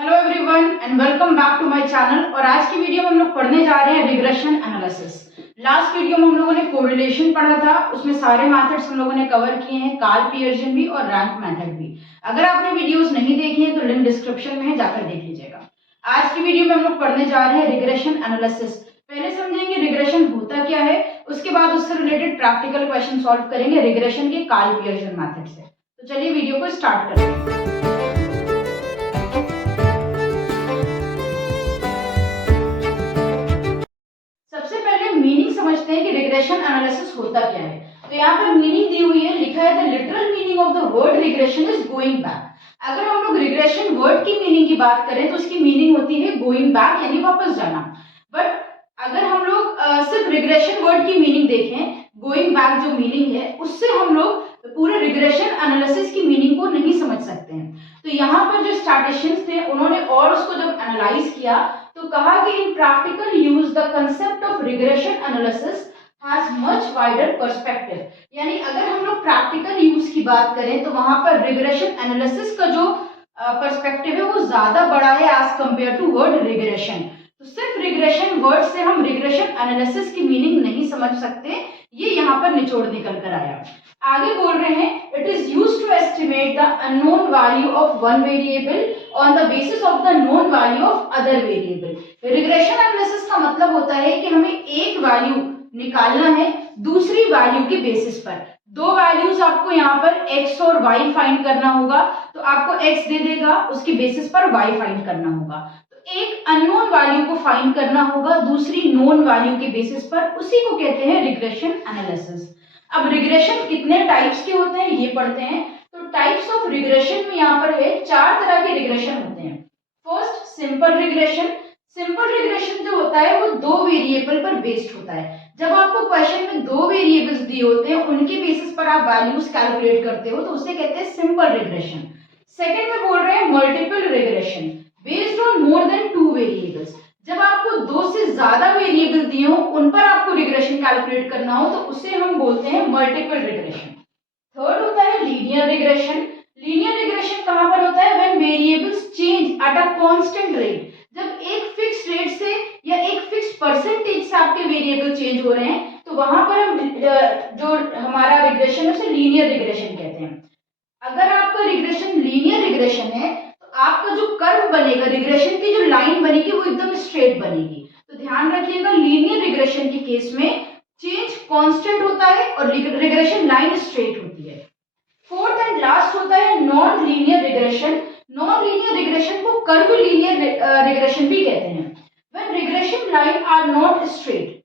Hello everyone and welcome back to my channel. और आज की वीडियो में हम लोग पढ़ने जा रहे हैं रिग्रेशन एनालिसिस। लास्ट वीडियो में हम लोगों ने कोरिलेशन पढ़ा था, उसमें सारे मेथड्स हम लोगों ने कवर किए हैं, कार्ल पियर्सन भी और रैंक मेथड भी। अगर आपने वीडियोस नहीं देखी हैं तो लिंक डिस्क्रिप्शन में है, जाकर देख लीजिएगा। आज की वीडियो में हम लोग पढ़ने जा रहे हैं रिग्रेशन एनालिसिस। पहले समझेंगे रिग्रेशन होता क्या है, उसके बाद उससे रिलेटेड प्रैक्टिकल क्वेश्चन सॉल्व करेंगे रिग्रेशन के कार्ल पियर्सन मेथड से। तो चलिए वीडियो को स्टार्ट करते हैं। सबसे पहले मीनिंग समझते हैं कि रिग्रेशन एनालिसिस होता क्या है। तो यहाँ पर मीनिंग दी हुई है, लिखा है the literal meaning of the word regression is going back. अगर हम लोग रिग्रेशन वर्ड की मीनिंग की बात करें तो उसकी मीनिंग होती है गोइंग बैक, यानी वापस जाना। बट अगर हम लोग सिर्फ रिग्रेशन वर्ड की मीनिंग देखें, गोइंग बैक जो मीनिंग है उससे हम लोग पूरे रिग्रेशन एनालिसिस की मीनिंग को नहीं समझ सकते हैं। तो यहाँ पर जो स्टैटिस्टिशियंस थे उन्होंने और उसको जब एनालाइज किया तो कहा कि इन practical use the concept of regression analysis has much wider perspective. यानी अगर हम लोग प्रैक्टिकल यूज की बात करें तो वहां पर रिग्रेशन एनालिसिस का जो पर्सपेक्टिव है वो ज्यादा बड़ा है as compare to word regression. तो सिर्फ रिग्रेशन वर्ड से हम रिग्रेशन एनालिसिस की मीनिंग नहीं समझ सकते, ये यहाँ पर निचोड़ निकल कर आया। आगे बोल रहे हैं it is used to estimate the unknown value of one variable on the basis of the known value of other variable. Regression analysis का मतलब होता है कि हमें एक वैल्यू निकालना है दूसरी वैल्यू के बेसिस पर। दो वैल्यूज आपको यहाँ पर x और y फाइंड करना होगा, तो आपको x दे देगा, उसके बेसिस पर y फाइंड करना होगा। तो एक अननोन वैल्यू को फाइंड करना होगा दूसरी नोन वैल्यू के बेसिस पर, उसी को कहते हैं रिग्रेशन एनालिसिस। अब रिग्रेशन कितने टाइप्स के होते हैं ये पढ़ते हैं। तो टाइप्स ऑफ रिग्रेशन में यहाँ पर है चार तरह के रिग्रेशन होते हैं। First simple regression. Simple regression जो होता है वो दो वेरिएबल पर बेस्ड होता है। जब आपको क्वेश्चन में दो वेरिएबल्स दिए होते हैं उनके बेसिस पर आप वैल्यूज कैलकुलेट करते हो तो उसे कहते हैं सिंपल रिग्रेशन। सेकंड में बोल रहे हैं multiple regression based on more than two variables. जब आपको दो से ज्यादा वेरिएबल दिए हो उन पर आपको रिग्रेशन कैलकुलेट करना हो तो उसे हम बोलते हैं मल्टीपल रिग्रेशन। थर्ड होता है लीनियर रिग्रेशन। लीनियर रिग्रेशन कहां पर होता है, when variables change at a constant rate. जब एक फिक्स रेट से या एक फिक्स परसेंटेज से आपके वेरिएबल चेंज हो रहे हैं तो वहां पर हम जो हमारा रिग्रेशन है उसे लीनियर रिग्रेशन कहते हैं। अगर आपका रिग्रेशन लीनियर रिग्रेशन है तो आपका जो कर्व बनेगा, रिग्रेशन की जो लाइन बनेगी वो एकदम स्ट्रेट बनेगी। तो ध्यान रखिएगा लीनियर रिग्रेशन के केस में चेंज कांस्टेंट होता है और रिग्रेशन लाइन स्ट्रेट होती है। फोर्थ एंड लास्ट होता है non linear regression. Non linear regression को कर्व लीनियर रिग्रेशन भी कहते हैं। When regression line are not straight.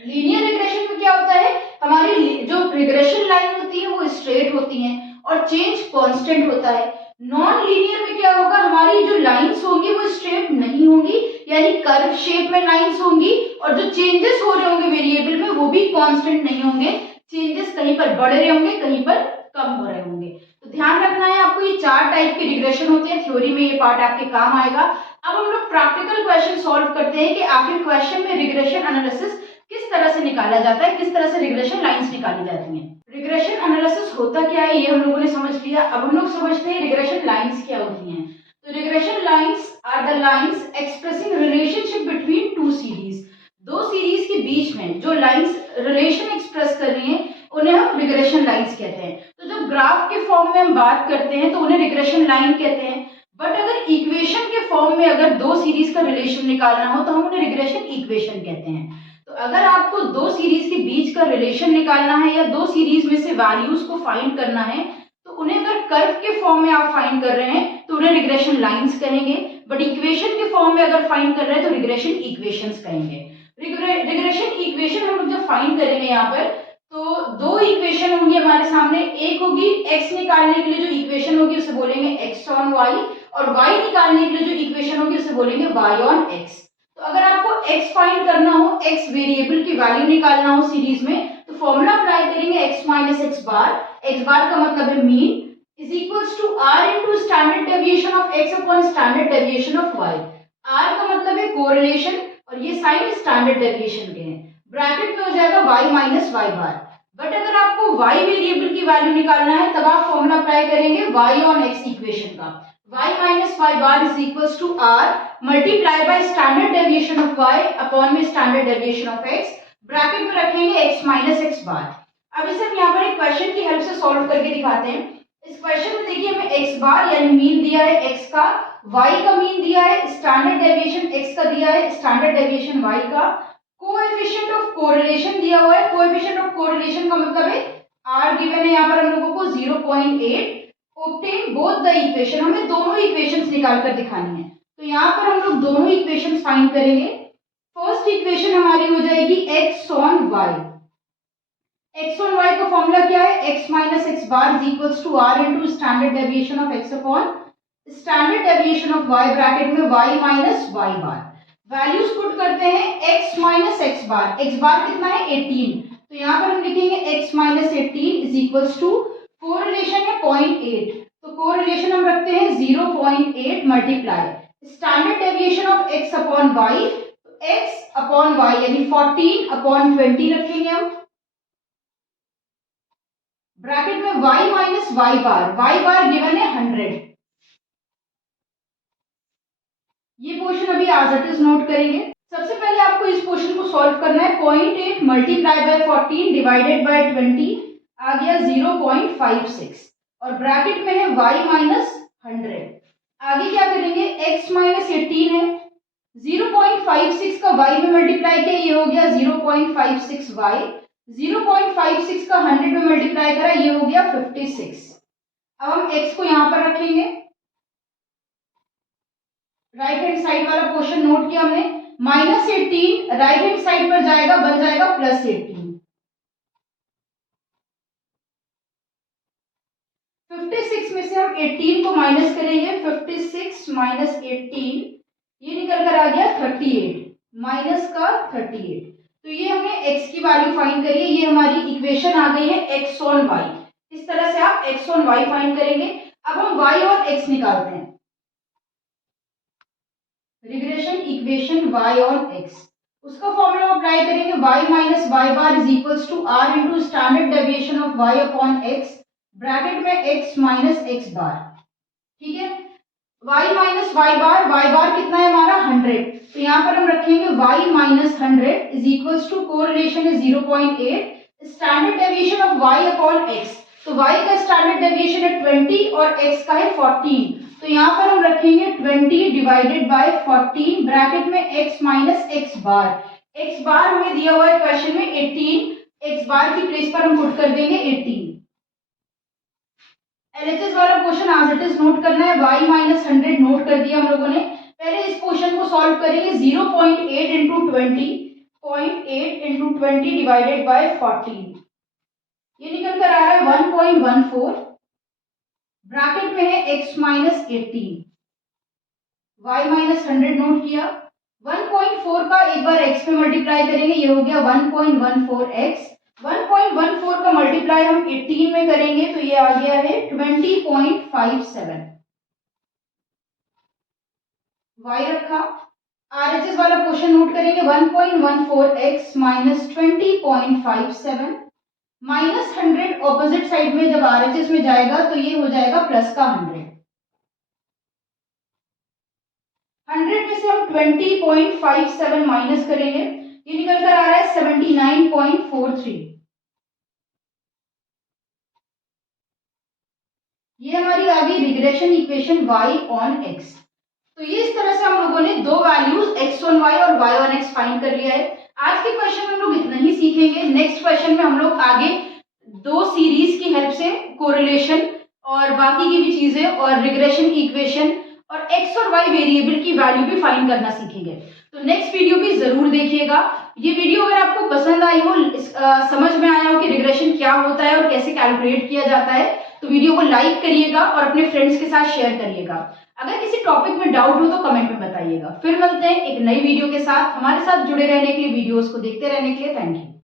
Linear regression में क्या होता है, हमारी जो रिग्रेशन लाइन होती है वो स्ट्रेट होती है और चेंज कांस्टेंट होता है। नॉन लीनियर में क्या होगा, हमारी जो लाइंस होंगी वो स्ट्रेट नहीं होंगी, यानी कर्व शेप में लाइंस होंगी और जो चेंजेस हो रहे होंगे वेरिएबल में वो भी कांस्टेंट नहीं होंगे। चेंजेस कहीं पर बढ़ रहे होंगे, कहीं पर कम हो रहे होंगे। तो ध्यान रखना है आपको, ये चार टाइप के रिग्रेशन होते हैं। थ्योरी में ये पार्ट आपके काम आएगा। अब हम लोग प्रैक्टिकल क्वेश्चन सॉल्व करते हैं कि आखिर क्वेश्चन में रिग्रेशन एनालिसिस किस तरह से निकाला जाता है, किस तरह से रिग्रेशन लाइंस निकाली जाती हैं। रिग्रेशन एनालिसिस होता क्या है ये हम लोगों ने समझ लिया। अब हम लोग समझते हैं रिग्रेशन लाइंस क्या होती हैं। तो regression lines are the lines expressing relationship between two series. दो सीरीज के बीच में जो लाइंस रिलेशन एक्सप्रेस कर रही हैं उन्हें हम रिग्रेशन लाइंस कहते हैं। तो जब ग्राफ के फॉर्म में हम बात करते हैं तो उन्हें रिग्रेशन लाइन कहते हैं। बट अगर इक्वेशन के फॉर्म में अगर दो सीरीज का रिलेशन निकालना हो तो हम उन्हें रिग्रेशन इक्वेशन कहते हैं। तो अगर आपको दो सीरीज के बीच का रिलेशन निकालना है या दो सीरीज में से वैल्यूज को फाइंड करना है तो उन्हें अगर कर्व के फॉर्म में आप फाइंड कर रहे हैं तो उन्हें रिग्रेशन लाइंस कहेंगे। बट इक्वेशन के फॉर्म में अगर फाइंड कर रहे हैं तो रिग्रेशन इक्वेशंस कहेंगे। रिग्रेशन इक्वेशन हम लोग जब फाइंड करेंगे यहाँ पर तो दो इक्वेशन होंगी हमारे सामने। एक होगी x निकालने के लिए जो इक्वेशन होगी उसे बोलेंगे x ऑन y, और y निकालने के लिए जो इक्वेशन होगी उसे बोलेंगे y ऑन x। तो अगर आपको x फाइंड करना हो, x वेरिएबल की वैल्यू निकालना हो सीरीज में तो फॉर्मूला अप्लाई करेंगे x minus x bar. x bar का मतलब है mean is equals to r into standard deviation of x upon standard deviation of y। r का मतलब है कोरिलेशन और ये साइन स्टैंडर्ड डेविएशन के हैं। ब्रैकेट में हो जाएगा y minus y bar. But अगर आपको y वेरिएबल की वैल्यू निकालना है तब आप फॉर्मूला अप्लाई करेंगे y ऑन x इक्वेशन का। y minus y bar is equals to r multiply by standard deviation of y upon में standard deviation of x, ब्रैकेट में रखेंगे x minus x bar। अब इसे हम यहाँ पर एक क्वेश्चन की हेल्प से सॉल्व करके दिखाते हैं। इस क्वेश्चन में देखिए हमें x बार यानी मीन दिया है x का, y का मीन दिया है, स्टैंडर्ड डेविएशन x का दिया है, स्टैंडर्ड डेविएशन y का, कोएफिशिएंट ऑफ कोरिलेशन दिया हुआ है। कोएफिशिएंट ऑफ कोरिलेशन का मतलब है r गिवन है यहाँ पर हम लोगों को 0.8। ऑब्टेन बोथ द इक्वेशन, हमें दोनों इक्वेशंस निकाल कर दिखानी है। तो यहाँ पर हम लोग दोनों इक्वेशंस फाइंड करेंगे। फर्स्ट इक्वेशन हमारी हो जाएगी x on y। x on y का फॉर्मूला क्या है? x minus x bar is equals to r into standard deviation of x upon standard deviation of y, bracket में y minus y bar. Values put करते हैं x minus x bar, x bar कितना है 18, तो यहाँ पर हम लिखेंगे x minus 18 is equals to, correlation है 0.8, तो कोरिलेशन हम रखते हैं 0.8 multiply standard deviation of x upon y, x upon y यानी 14 अपॉन 20 रखेंगे हम, ब्रैकेट में y माइनस y बार गिवन है 100। ये पोर्शन अभी एज इट इज नोट करेंगे। सबसे पहले आपको इस पोर्शन को सॉल्व करना है। 0.8 मल्टीप्लाई बाय 14 डिवाइडेड बाय 20 आ गया 0.56 और ब्रैकेट में है y माइनस 100। आगे क्या करेंगे? x माइनस 18 है, 0.56 का y में मल्टीप्लाई किया, ये हो गया 0.56y, 0.56 का 100 में मल्टीप्लाई करा, ये हो गया 56। अब हम x को यहां पर रखेंगे, राइट हैंड साइड वाला पोर्शन नोट किया हमने, माइनस 18 राइट हैंड साइड पर जाएगा, बन जाएगा प्लस 18। 56 में से हम 18 को माइनस करेंगे, 56 माइनस 18 ये निकल कर आ गया 38, माइनस का 38। तो ये हमने x की वैल्यू फाइंड करी है, ये हमारी इक्वेशन आ गई है x ऑन y। इस तरह से आप x ऑन y फाइंड करेंगे। अब हम y और x निकालते हैं। Regression equation y on x, उसका फॉर्मूला अप्लाई करेंगे, y minus y bar is equals to r into standard deviation of y upon x, ब्रैकेट में x माइनस एक्स बार। ठीक है, y माइनस y बार कितना है हमारा 100, तो यहाँ पर हम रखेंगे y minus 100 is equals to, correlation है 0.8, standard deviation of y upon x, तो y का स्टैंडर्ड डेविएशन है 20 और x का है 14, तो यहाँ पर हम रखेंगे 20 डिवाइडेड बाय 14, ब्रैकेट में x माइनस एक्स बार हमें दिया हुआ है क्वेश्चन में 18, x बार की प्लेस पर हम पुट कर देंगे 18। एलएचएस वाला question as it is note करना है, y माइनस 100 नोट कर दिया हम लोगों ने। पहले इस क्वेश्चन को सॉल्व करेंगे, 0.8 इंटू 20, 0.8 इंटू 20 डिवाइडेड बाय 14, ये निकल कर आ रहा है 1.14, ब्रैकेट में है x minus 18, y minus 100 note किया, 1.4 का एक बार x पे मल्टीप्लाई करेंगे, ये हो गया 1.14x, 1.14 का मल्टीप्लाई हम 18 में करेंगे, तो ये आ गया है 20.57, y रखा। आरएचएस वाला क्वेश्चन नोट करेंगे, 1.14x minus 20.57, minus 100 opposite side में जब आरएचएस में जाएगा तो ये हो जाएगा प्लस का 100 में से हम 20.57 माइनस करेंगे, ये निकल कर आ रहा है 79.43। ये हमारी आ गई regression equation y on x। तो ये इस तरह से हम लोगों ने दो वैल्यूज x ऑन y और y ऑन x फाइंड कर लिया है। आज के क्वेश्चन में हम लोग इतना ही सीखेंगे। नेक्स्ट क्वेश्चन में हम लोग आगे दो सीरीज की हेल्प से कोरिलेशन और बाकी की भी चीजें और रिग्रेशन इक्वेशन और x और y वेरिएबल की वैल्यू भी फाइंड करना सीखेंगे। तो नेक्स्ट वीडियो भी जरूर देखिएगा। ये वीडियो अगर आपको पसंद आई हो, समझ में आया हो कि रिग्रेशन क्या होता है और कैसे कैलकुलेट किया जाता है, तो वीडियो को लाइक करिएगा और अपने फ्रेंड्स के साथ शेयर करिएगा। अगर किसी टॉपिक में डाउट हो तो कमेंट में बताइएगा। फिर मिलते हैं एक नई वीडियो के साथ। हमारे साथ जुड़े रहने के लिए, वीडियोस को देखते रहने के लिए थैंक यू।